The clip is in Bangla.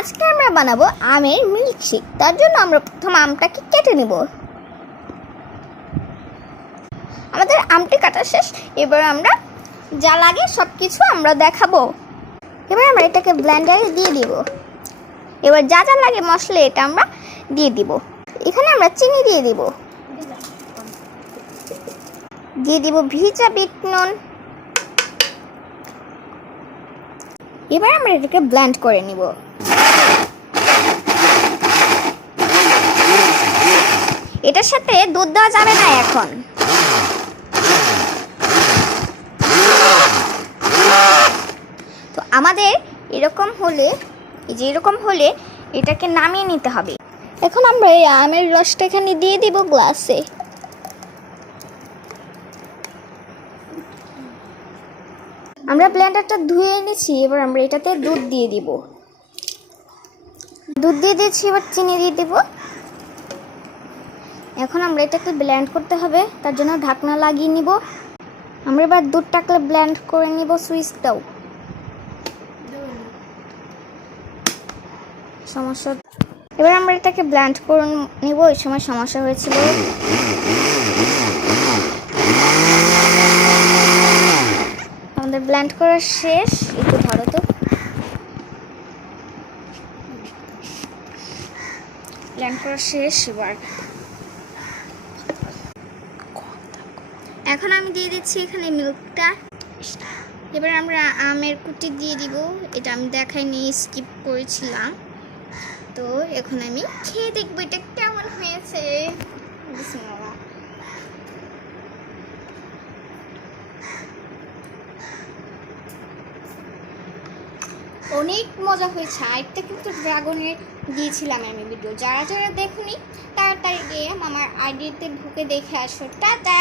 আজকে আমরা বানাবো আমের মিল্কশেক। তার জন্য আমরা প্রথম আমটাকে কেটে নেব। আমাদের আমটি কাটা শেষ। এবার আমরা যা লাগে সব কিছু আমরা দেখাবো। এবার আমরা এটাকে ব্লেন্ডারে দিয়ে দিব। এবার যা যা লাগে মশলা এটা আমরা দিয়ে দিব। এখানে আমরা চিনি দিয়ে দিব, ভিজা বিট নুন। এবার আমরা এটাকে ব্লেন্ড করে নিব। এটার সাথে দুধ দেওয়া যাবে না এখন। তো আমাদের এরকম হলে, এটাকে নামিয়ে নিতে হবে। এখন আমরা এই আমের রসটা এখানে দিয়ে দিব গ্লাসে। আমরা ব্লেন্ডারটা ধুয়ে এনেছি। এবার আমরা এটাতে দুধ দিয়ে দিব। দুধ দিয়ে দিয়েছি, এবার চিনি দিয়ে দিব। এখন আমরা এটাকে ব্লেন্ড করতে হবে, তার জন্য ঢাকনা লাগিয়ে নিব। আমরা এবার দুধটাকে ব্লেন্ড করে নিব। সুইচটাও সমস্যা। এবার আমরা এটাকে ব্লেন্ড করে নিব। ওই সময় সমস্যা হয়েছিল। আমাদের ব্লেন্ড করা শেষ। একটু ধরো তো। ব্লেন্ড করা শেষ। এখন আমি দিয়ে দিচ্ছি এখানে মিল্কটা। এবার আমরা আমের কুটি দিয়ে দিব। এটা আমি দেখাইনি, স্কিপ করেছিলাম। তো এখন আমি খেয়ে দেখবো এটা কেমন হয়েছে। বিসমিল্লাহ। অনেক মজা হয়েছে। আরেকটা কিন্তু ড্রাগনের দিয়েছিলাম আমি ভিডিও। যারা যারা দেখুনি তাড়াতাড়ি গিয়ে আমার আইডিতে ঢুকে দেখে আসো। টাটা।